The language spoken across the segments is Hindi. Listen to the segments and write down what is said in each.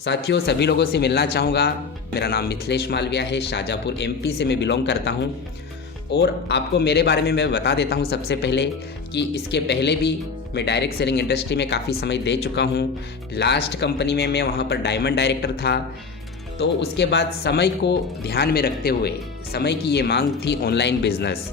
साथियों, सभी लोगों से मिलना चाहूँगा। मेरा नाम मिथिलेश मालविया है, शाहजहाँपुर एमपी से मैं बिलोंग करता हूँ। और आपको मेरे बारे में मैं बता देता हूँ सबसे पहले कि इसके पहले भी मैं डायरेक्ट सेलिंग इंडस्ट्री में काफ़ी समय दे चुका हूँ। लास्ट कंपनी में मैं वहाँ पर डायमंड डायरेक्टर था। तो उसके बाद समय को ध्यान में रखते हुए समय की ये मांग थी ऑनलाइन बिजनेस।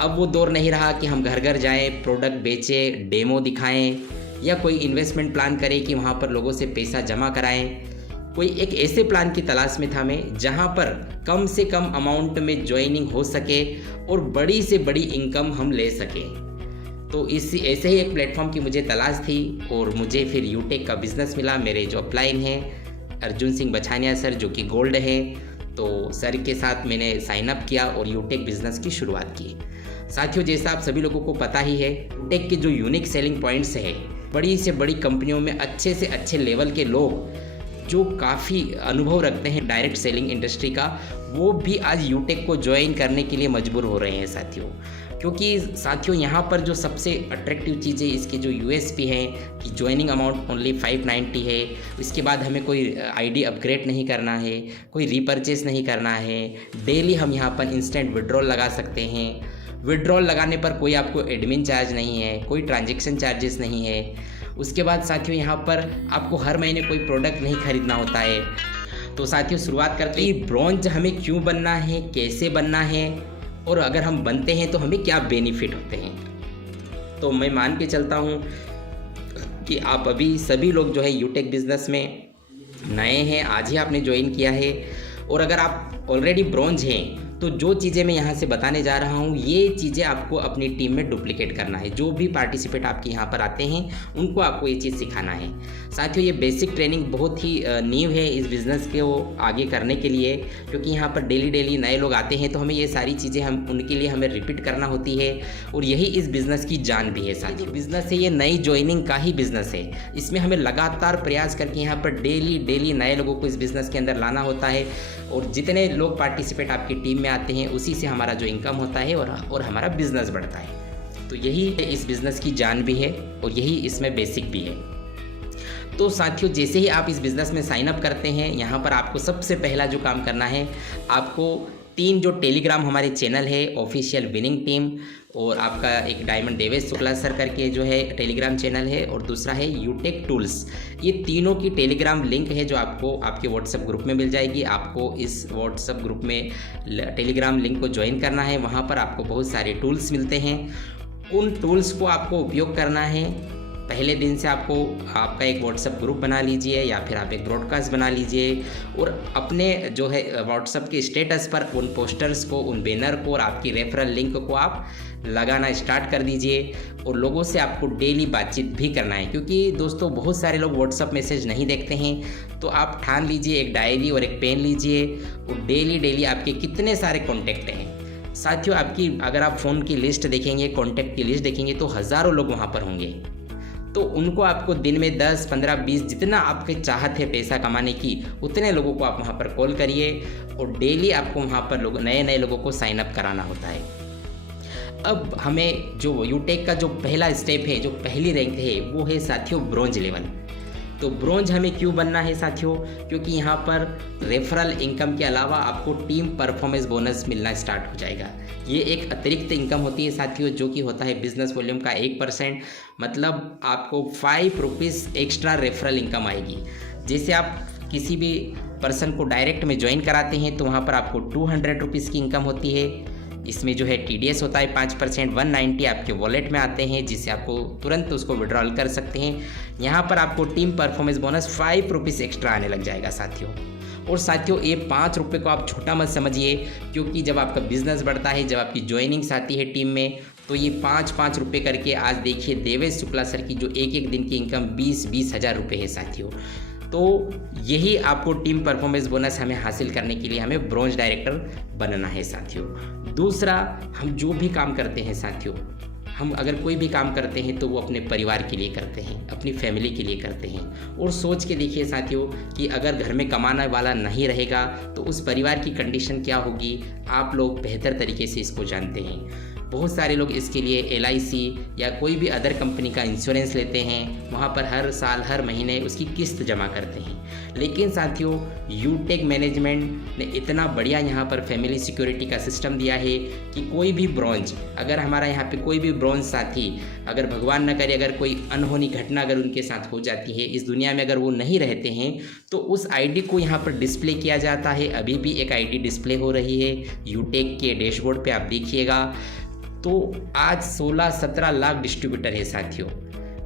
अब वो दौर नहीं रहा कि हम घर घर जाएँ, प्रोडक्ट बेचें, डेमो दिखाएँ या कोई इन्वेस्टमेंट प्लान करें कि वहाँ पर लोगों से पैसा जमा कराएं। कोई एक ऐसे प्लान की तलाश में था मैं जहाँ पर कम से कम अमाउंट में ज्वाइनिंग हो सके और बड़ी से बड़ी इनकम हम ले सकें। तो इस ऐसे ही एक प्लेटफॉर्म की मुझे तलाश थी और मुझे फिर यूटेक का बिज़नेस मिला। मेरे जो अपलाइन हैं अर्जुन सिंह बछानिया सर, जो कि गोल्ड है, तो सर के साथ मैंने साइन अप किया और यूटेक बिज़नेस की शुरुआत की। साथियों, जैसा आप सभी लोगों को पता ही है, यूटेक के जो यूनिक सेलिंग पॉइंट्स है, बड़ी से बड़ी कंपनियों में अच्छे से अच्छे लेवल के लोग जो काफ़ी अनुभव रखते हैं डायरेक्ट सेलिंग इंडस्ट्री का, वो भी आज यूटेक को ज्वाइन करने के लिए मजबूर हो रहे हैं साथियों। क्योंकि साथियों, यहाँ पर जो सबसे अट्रैक्टिव चीज़ें इसके जो यूएसपी हैं कि ज्वाइनिंग अमाउंट ओनली 590 है। इसके बाद हमें कोई आईडी अपग्रेड नहीं करना है, कोई रीपरचेस नहीं करना है। डेली हम यहाँ पर इंस्टेंट विड्रॉल लगा सकते हैं। विड्रॉल लगाने पर कोई आपको एडमिन चार्ज नहीं है, कोई ट्रांजैक्शन चार्जेस नहीं है। उसके बाद साथियों, यहाँ पर आपको हर महीने कोई प्रोडक्ट नहीं खरीदना होता है। तो साथियों, शुरुआत करते हैं ब्रॉन्ज हमें क्यों बनना है, कैसे बनना है और अगर हम बनते हैं तो हमें क्या बेनिफिट होते हैं। तो मैं मान के चलता हूँ कि आप अभी सभी लोग जो है यूटेक बिजनेस में नए हैं, आज ही आपने ज्वाइन किया है। और अगर आप ऑलरेडी ब्रॉन्ज हैं तो जो चीज़ें मैं यहाँ से बताने जा रहा हूँ, ये चीज़ें आपको अपनी टीम में डुप्लीकेट करना है। जो भी पार्टिसिपेट आपके यहाँ पर आते हैं उनको आपको ये चीज़ सिखाना है। साथियों, ये बेसिक ट्रेनिंग बहुत ही नींव है इस बिज़नेस को आगे करने के लिए, क्योंकि यहाँ पर डेली नए लोग आते हैं तो हमें ये सारी चीज़ें उनके लिए हमें रिपीट करना होती है। और यही इस बिज़नेस की जान भी है साथियों। बिज़नेस है ये नई ज्वाइनिंग का ही बिज़नेस है। इसमें हमें लगातार प्रयास करके यहाँ पर डेली नए लोगों को इस बिज़नेस के अंदर लाना होता है। और जितने लोग पार्टिसिपेट आपकी टीम में आते हैं उसी से हमारा जो इनकम होता है और हमारा बिजनेस बढ़ता है। तो यही इस बिज़नेस की जान भी है और यही इसमें बेसिक भी है। तो साथियों, जैसे ही आप इस बिज़नेस में साइन अप करते हैं, यहाँ पर आपको सबसे पहला जो काम करना है, आपको 3 जो टेलीग्राम हमारे चैनल है, ऑफिशियल विनिंग टीम, और आपका एक डायमंड देवेश शुक्ला सर करके जो है टेलीग्राम चैनल है, और दूसरा है यूटेक टूल्स। ये तीनों की टेलीग्राम लिंक है जो आपको आपके व्हाट्सएप ग्रुप में मिल जाएगी। आपको इस व्हाट्सएप ग्रुप में टेलीग्राम लिंक को ज्वाइन करना है। वहाँ पर आपको बहुत सारे टूल्स मिलते हैं। उन टूल्स को आपको उपयोग करना है। पहले दिन से आपका एक व्हाट्सएप ग्रुप बना लीजिए या फिर आप एक ब्रॉडकास्ट बना लीजिए और अपने जो है व्हाट्सएप के स्टेटस पर उन पोस्टर्स को, उन बैनर को और आपकी रेफरल लिंक को आप लगाना स्टार्ट कर दीजिए। और लोगों से आपको डेली बातचीत भी करना है, क्योंकि दोस्तों बहुत सारे लोग व्हाट्सएप मैसेज नहीं देखते हैं। तो आप ठान लीजिए, एक डायरी और एक पेन लीजिए और डेली आपके कितने सारे कॉन्टैक्ट हैं। साथियों, आपकी अगर आप फ़ोन की लिस्ट देखेंगे, कॉन्टैक्ट की लिस्ट देखेंगे तो हज़ारों लोग वहाँ पर होंगे। तो उनको आपको दिन में 10, 15, 20 जितना आपके चाहत है पैसा कमाने की, उतने लोगों को आप वहाँ पर कॉल करिए और डेली आपको वहाँ पर नए लोगों को साइन अप कराना होता है। अब हमें जो यूटेक का जो पहला स्टेप है, जो पहली रैंक है, वो है साथियों ब्रॉन्ज लेवल। तो ब्रॉन्ज हमें क्यों बनना है साथियों? क्योंकि यहाँ पर रेफरल इनकम के अलावा आपको टीम परफॉर्मेंस बोनस मिलना स्टार्ट हो जाएगा। ये एक अतिरिक्त इनकम होती है साथियों, जो कि होता है बिजनेस वॉल्यूम का 1%। मतलब आपको 5 रुपीज़ एक्स्ट्रा रेफरल इनकम आएगी। जैसे आप किसी भी पर्सन को डायरेक्ट में ज्वाइन कराते हैं तो वहाँ पर आपको 200 रुपीज़ की इनकम होती है। इसमें जो है TDS होता है 5%, 190 आपके वॉलेट में आते हैं, जिससे आपको तुरंत उसको विड्रॉल कर सकते हैं। यहाँ पर आपको team performance bonus 5 rupees extra आने लग जाएगा साथियों। और साथियों, ये 5 रुपये को आप छोटा मत समझिए, क्योंकि जब आपका बिजनेस बढ़ता है, जब आपकी ज्वाइनिंग्स आती है टीम में, तो ये 5-5 रुपये करके आज देखिए देवेश शुक्ला सर की जो एक दिन की इनकम 20-20 हज़ार रुपये है साथियों। तो यही आपको टीम परफॉर्मेंस बोनस हमें हासिल करने के लिए हमें ब्रॉन्ज डायरेक्टर बनना है साथियों। दूसरा, हम जो भी काम करते हैं साथियों, हम अगर कोई भी काम करते हैं तो वो अपने परिवार के लिए करते हैं, अपनी फैमिली के लिए करते हैं। और सोच के देखिए साथियों कि अगर घर में कमाने वाला नहीं रहेगा तो उस परिवार की कंडीशन क्या होगी, आप लोग बेहतर तरीके से इसको जानते हैं। बहुत सारे लोग इसके लिए LIC या कोई भी अदर कंपनी का इंश्योरेंस लेते हैं, वहाँ पर हर साल हर महीने उसकी किस्त जमा करते हैं। लेकिन साथियों, यूटेक मैनेजमेंट ने इतना बढ़िया यहाँ पर फैमिली सिक्योरिटी का सिस्टम दिया है कि कोई भी ब्रॉन्ज, अगर हमारा यहाँ पे कोई भी ब्रॉन्ज साथी, अगर भगवान न करे अगर कोई अनहोनी घटना अगर उनके साथ हो जाती है, इस दुनिया में अगर वो नहीं रहते हैं, तो उस ID को यहाँ पर डिस्प्ले किया जाता है। अभी भी एक ID डिस्प्ले हो रही है यूटेक के डैशबोर्ड पे, आप देखिएगा। तो आज 16-17 लाख डिस्ट्रीब्यूटर है साथियों।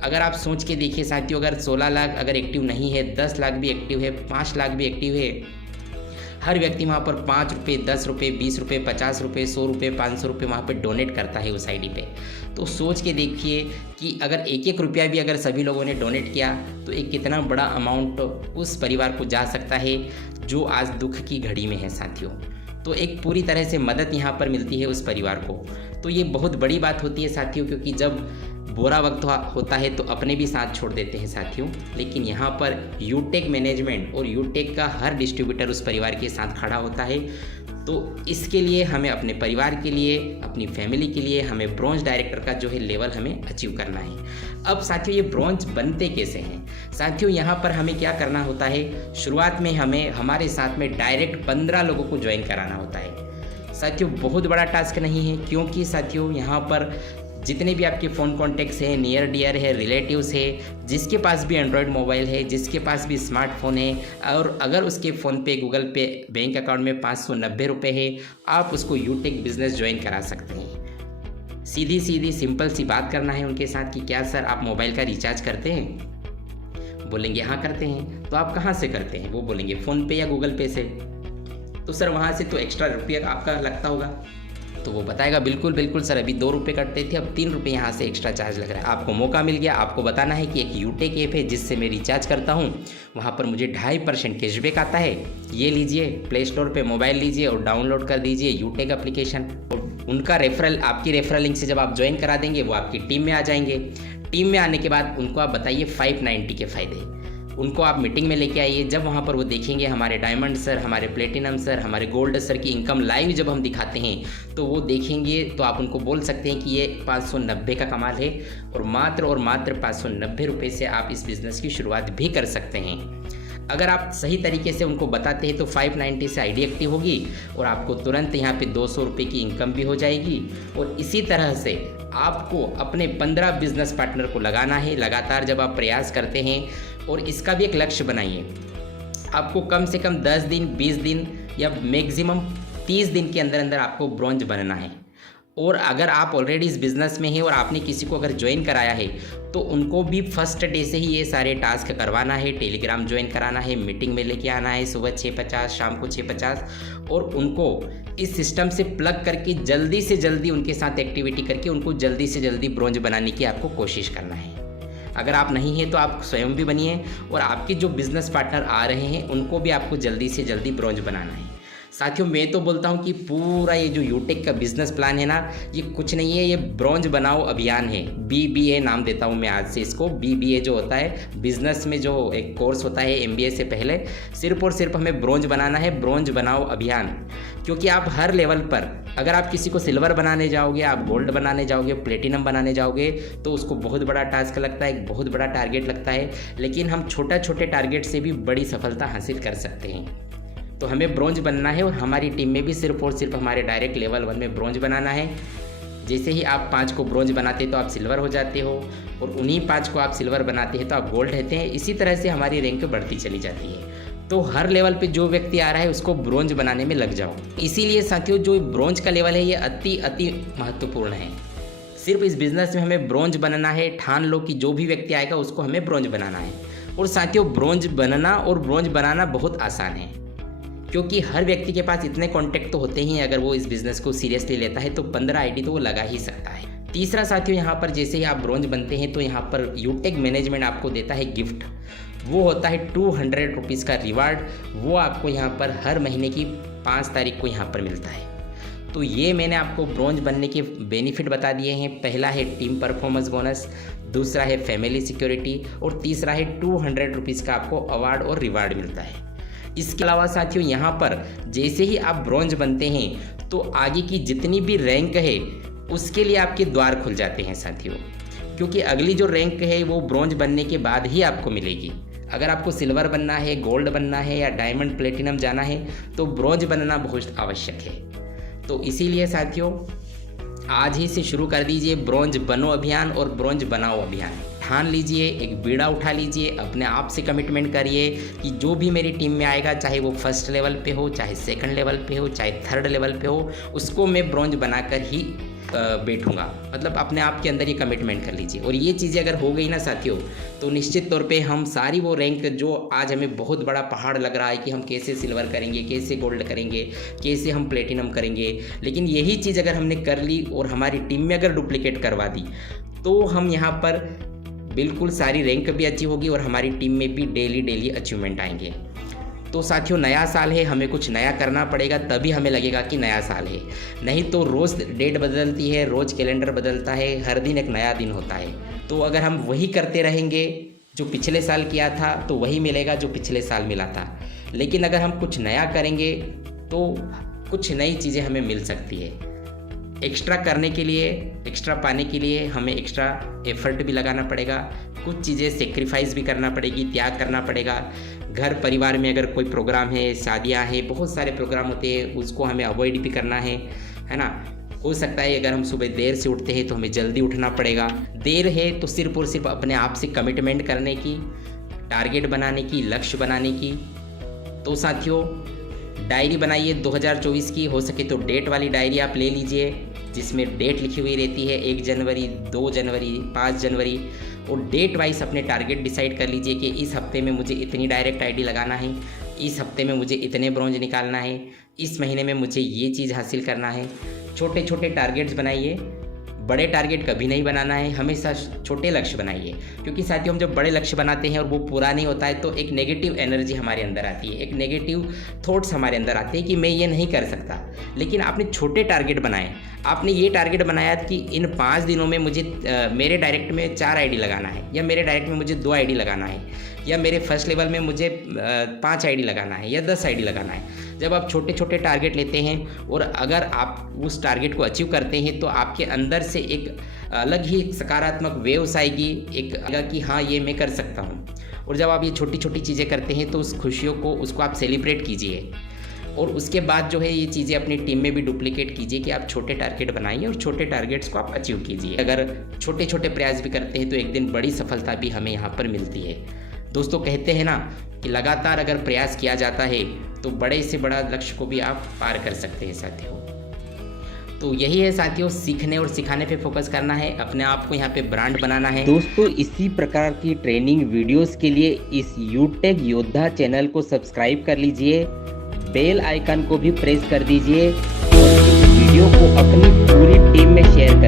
अगर आप सोच के देखिए साथियों, अगर 16 लाख अगर एक्टिव नहीं है, 10 लाख भी एक्टिव है, 5 लाख भी एक्टिव है, हर व्यक्ति वहाँ पर 5 रुपये, 10 रुपये, 20 रुपये, 50 रुपये, 100 रुपये, 500 रुपये वहाँ पर डोनेट करता है उस ID पे। तो सोच के देखिए कि अगर 1-1 रुपया भी अगर सभी लोगों ने डोनेट किया तो एक कितना बड़ा अमाउंट उस परिवार को जा सकता है जो आज दुख की घड़ी में है साथियों। तो एक पूरी तरह से मदद यहाँ पर मिलती है उस परिवार को। तो ये बहुत बड़ी बात होती है साथियों, क्योंकि जब बुरा वक्त होता है तो अपने भी साथ छोड़ देते हैं साथियों। लेकिन यहाँ पर यूटेक मैनेजमेंट और यूटेक का हर डिस्ट्रीब्यूटर उस परिवार के साथ खड़ा होता है। तो इसके लिए हमें अपने परिवार के लिए, अपनी फैमिली के लिए हमें ब्रॉन्ज डायरेक्टर का जो है लेवल हमें अचीव करना है। अब साथियों, ये ब्रॉन्ज बनते कैसे हैं साथियों? यहाँ पर हमें क्या करना होता है, शुरुआत में हमें हमारे साथ में डायरेक्ट 15 लोगों को ज्वाइन कराना होता है साथियों। बहुत बड़ा टास्क नहीं है, क्योंकि साथियों यहाँ पर जितने भी आपके फ़ोन कॉन्टैक्ट्स हैं, नियर डियर है, रिलेटिव्स है, जिसके पास भी एंड्रॉयड मोबाइल है, जिसके पास भी स्मार्टफोन है, और अगर उसके फ़ोन पे, गूगल पे, बैंक अकाउंट में 590 रुपये है, आप उसको यूटेक बिज़नेस ज्वाइन करा सकते हैं। सीधी सीधी सिंपल सी बात करना है उनके साथ कि क्या सर आप मोबाइल का रिचार्ज करते हैं? बोलेंगे हाँ करते हैं। तो आप कहाँ से करते हैं? वो बोलेंगे फ़ोन पे या गूगल पे से। तो सर वहाँ से तो एक्स्ट्रा रुपया आपका लगता होगा। तो वो बताएगा बिल्कुल बिल्कुल सर, अभी 2 रुपये कटते थे, अब 3 रुपये यहाँ से एक्स्ट्रा चार्ज लग रहा है। आपको मौका मिल गया, आपको बताना है कि एक यूटेक ऐप है जिससे मैं रिचार्ज करता हूँ, वहाँ पर मुझे 2.5% कैशबैक आता है। ये लीजिए, प्ले स्टोर पे मोबाइल लीजिए और डाउनलोड कर दीजिए यूटेक एप्लीकेशन। और उनका रेफरल, आपकी रेफरल लिंक से जब आप ज्वाइन करा देंगे, वो आपकी टीम में आ जाएंगे। टीम में आने के बाद उनको आप बताइए 590 के फ़ायदे। उनको आप मीटिंग में लेके आइए। जब वहाँ पर वो देखेंगे हमारे डायमंड सर, हमारे प्लेटिनम सर, हमारे गोल्ड सर की इनकम लाइव जब हम दिखाते हैं, तो वो देखेंगे तो आप उनको बोल सकते हैं कि ये 590 का कमाल है, और मात्र 590 रुपये से आप इस बिज़नेस की शुरुआत भी कर सकते हैं। अगर आप सही तरीके से उनको बताते हैं तो 590 से ID एक्टिव होगी और आपको तुरंत यहाँ पे 200 रुपये की इनकम भी हो जाएगी। और इसी तरह से आपको अपने 15 बिजनेस पार्टनर को लगाना है लगातार जब आप प्रयास करते हैं। और इसका भी एक लक्ष्य बनाइए, आपको कम से कम 10 दिन, 20 दिन या मैक्सिमम 30 दिन के अंदर अंदर आपको ब्रॉन्ज बनना है। और अगर आप ऑलरेडी इस बिज़नेस में हैं और आपने किसी को अगर ज्वाइन कराया है, तो उनको भी फर्स्ट डे से ही ये सारे टास्क करवाना है। टेलीग्राम ज्वाइन कराना है, मीटिंग में लेके आना है सुबह 6:50, शाम को 6:50, और उनको इस सिस्टम से प्लग करके जल्दी से जल्दी उनके साथ एक्टिविटी करके उनको जल्दी से जल्दी ब्रॉन्ज बनाने की आपको कोशिश करना है। अगर आप नहीं हैं तो आप स्वयं भी बनिए, और आपके जो बिज़नेस पार्टनर आ रहे हैं उनको भी आपको जल्दी से जल्दी ब्रॉन्ज बनाना है। साथियों, मैं तो बोलता हूँ कि पूरा ये जो यूटेक का बिज़नेस प्लान है ना, ये कुछ नहीं है, ये ब्रॉन्ज बनाओ अभियान है। BBA नाम देता हूँ मैं आज से इसको। BBA जो होता है बिज़नेस में जो एक कोर्स होता है MBA से पहले, सिर्फ और सिर्फ हमें ब्रॉन्ज बनाना है, ब्रॉन्ज बनाओ अभियान। क्योंकि आप हर लेवल पर, अगर आप किसी को सिल्वर बनाने जाओगे, आप गोल्ड बनाने जाओगे, प्लेटिनम बनाने जाओगे, तो उसको बहुत बड़ा टास्क लगता है, एक बहुत बड़ा टारगेट लगता है। लेकिन हम छोटे टारगेट से भी बड़ी सफलता हासिल कर सकते हैं। तो हमें ब्रॉन्ज बनना है, और हमारी टीम में भी सिर्फ और सिर्फ हमारे डायरेक्ट लेवल 1 में ब्रॉन्ज बनाना है। जैसे ही आप 5 को ब्रॉन्ज बनाते हैं तो आप सिल्वर हो जाते हो, और उन्हीं 5 को आप सिल्वर बनाते हैं तो आप गोल्ड रहते हैं। इसी तरह से हमारी रैंक बढ़ती चली जाती है। तो हर लेवल पे जो व्यक्ति आ रहा है उसको ब्रॉन्ज बनाने में लग जाओ। इसीलिए साथियों, जो ब्रॉन्ज का लेवल है ये अति महत्वपूर्ण है। सिर्फ इस बिज़नेस में हमें ब्रॉन्ज बनना है। ठान लो कि जो भी व्यक्ति आएगा उसको हमें ब्रॉन्ज बनाना है। और साथियों, ब्रॉन्ज बनना और ब्रॉन्ज बनाना बहुत आसान है, क्योंकि हर व्यक्ति के पास इतने कॉन्टैक्ट तो होते ही, अगर वो इस बिज़नेस को सीरियसली लेता है तो 15 ID तो वो लगा ही सकता है। तीसरा साथियों, यहाँ पर जैसे ही आप ब्रॉन्ज बनते हैं तो यहाँ पर यूटेक मैनेजमेंट आपको देता है गिफ्ट। वो होता है 200 रुपीज़ का रिवार्ड। वो आपको यहाँ पर हर महीने की 5 तारीख को यहाँ पर मिलता है। तो ये मैंने आपको ब्रॉन्ज बनने के बेनिफिट बता दिए हैं। पहला है टीम परफॉर्मेंस बोनस, दूसरा है फैमिली सिक्योरिटी, और तीसरा है 200 रुपीज़ का आपको अवार्ड और रिवार्ड मिलता है। इसके अलावा साथियों, यहाँ पर जैसे ही आप ब्रॉन्ज बनते हैं तो आगे की जितनी भी रैंक है उसके लिए आपके द्वार खुल जाते हैं साथियों, क्योंकि अगली जो रैंक है वो ब्रॉन्ज बनने के बाद ही आपको मिलेगी। अगर आपको सिल्वर बनना है, गोल्ड बनना है या डायमंड प्लेटिनम जाना है तो ब्रॉन्ज बनना बहुत आवश्यक है। तो इसीलिए साथियों आज ही से शुरू कर दीजिए ब्रॉन्ज बनो अभियान और ब्रॉन्ज बनाओ अभियान। ठान लीजिए, एक बीड़ा उठा लीजिए, अपने आप से कमिटमेंट करिए कि जो भी मेरी टीम में आएगा, चाहे वो फर्स्ट लेवल पे हो, चाहे सेकंड लेवल पे हो, चाहे थर्ड लेवल पे हो, उसको मैं ब्रॉन्ज बनाकर ही बैठूंगा। मतलब अपने आप के अंदर ये कमिटमेंट कर लीजिए। और ये चीज़ें अगर हो गई ना साथियों तो निश्चित तौर पे हम सारी वो रैंक जो आज हमें बहुत बड़ा पहाड़ लग रहा है कि हम कैसे सिल्वर करेंगे, कैसे गोल्ड करेंगे, कैसे हम प्लेटिनम करेंगे, लेकिन यही चीज़ अगर हमने कर ली और हमारी टीम में अगर डुप्लीकेट करवा दी तो हम यहाँ पर बिल्कुल सारी रैंक भी अच्छी होगी और हमारी टीम में भी डेली अचीवमेंट आएंगे। तो साथियों नया साल है, हमें कुछ नया करना पड़ेगा, तभी हमें लगेगा कि नया साल है। नहीं तो रोज़ डेट बदलती है, रोज़ कैलेंडर बदलता है, हर दिन एक नया दिन होता है। तो अगर हम वही करते रहेंगे जो पिछले साल किया था तो वही मिलेगा जो पिछले साल मिला था। लेकिन अगर हम कुछ नया करेंगे तो कुछ नई चीज़ें हमें मिल सकती है। एक्स्ट्रा करने के लिए, एक्स्ट्रा पाने के लिए हमें एक्स्ट्रा एफर्ट भी लगाना पड़ेगा, कुछ चीज़ें सेक्रीफाइस भी करना पड़ेगी, त्याग करना पड़ेगा। घर परिवार में अगर कोई प्रोग्राम है, शादियां हैं, बहुत सारे प्रोग्राम होते हैं, उसको हमें अवॉइड भी करना है ना। हो सकता है अगर हम सुबह देर से उठते हैं तो हमें जल्दी उठना पड़ेगा। देर है तो सिर्फ और सिर्फ अपने आप से कमिटमेंट करने की, टारगेट बनाने की, लक्ष्य बनाने की। तो साथियों डायरी बनाइए 2024 की, हो सके तो डेट वाली डायरी आप ले लीजिए जिसमें डेट लिखी हुई रहती है, 1 जनवरी, 2 जनवरी, 5 जनवरी, और डेट वाइज अपने टारगेट डिसाइड कर लीजिए कि इस हफ्ते में मुझे इतनी डायरेक्ट आईडी लगाना है, इस हफ्ते में मुझे इतने ब्रॉन्ज निकालना है, इस महीने में मुझे ये चीज़ हासिल करना है। छोटे छोटे टारगेट्स बनाइए, बड़े टारगेट कभी नहीं बनाना है, हमेशा छोटे लक्ष्य बनाइए। क्योंकि साथियों हम जब बड़े लक्ष्य बनाते हैं और वो पूरा नहीं होता है तो एक नेगेटिव एनर्जी हमारे अंदर आती है, एक नेगेटिव थॉट्स हमारे अंदर आते हैं कि मैं ये नहीं कर सकता। लेकिन आपने छोटे टारगेट बनाए, आपने ये टारगेट बनाया कि इन 5 दिनों में मुझे मेरे डायरेक्ट में 4 आईडी लगाना है, या मेरे डायरेक्ट में मुझे 2 आईडी लगाना है, या मेरे फर्स्ट लेवल में मुझे 5 आईडी लगाना है या 10 आईडी लगाना है। जब आप छोटे छोटे टारगेट लेते हैं और अगर आप उस टारगेट को अचीव करते हैं तो आपके अंदर से एक अलग ही सकारात्मक वेव्स आएगी, एक अलग कि हाँ ये मैं कर सकता हूँ। और जब आप ये छोटी छोटी चीज़ें करते हैं तो उस खुशियों को, उसको आप सेलिब्रेट कीजिए। और उसके बाद जो है ये चीज़ें अपनी टीम में भी डुप्लीकेट कीजिए कि आप छोटे टारगेट बनाइए और छोटे टारगेट्स को आप अचीव कीजिए। अगर छोटे छोटे प्रयास भी करते हैं तो एक दिन बड़ी सफलता भी हमें यहाँ पर मिलती है। दोस्तों कहते हैं ना कि लगातार अगर प्रयास किया जाता है तो बड़े से बड़ा लक्ष्य को भी आप पार कर सकते हैं साथियों। तो यही है साथियों, सीखने और सिखाने पे फोकस करना है, अपने आप को यहाँ पे ब्रांड बनाना है। दोस्तों इसी प्रकार की ट्रेनिंग वीडियोस के लिए इस यूटेक योद्धा चैनल को सब्सक्राइब कर लीजिए, बेल आइकन को भी प्रेस कर दीजिए और इस वीडियो को अपनी पूरी टीम में शेयर कर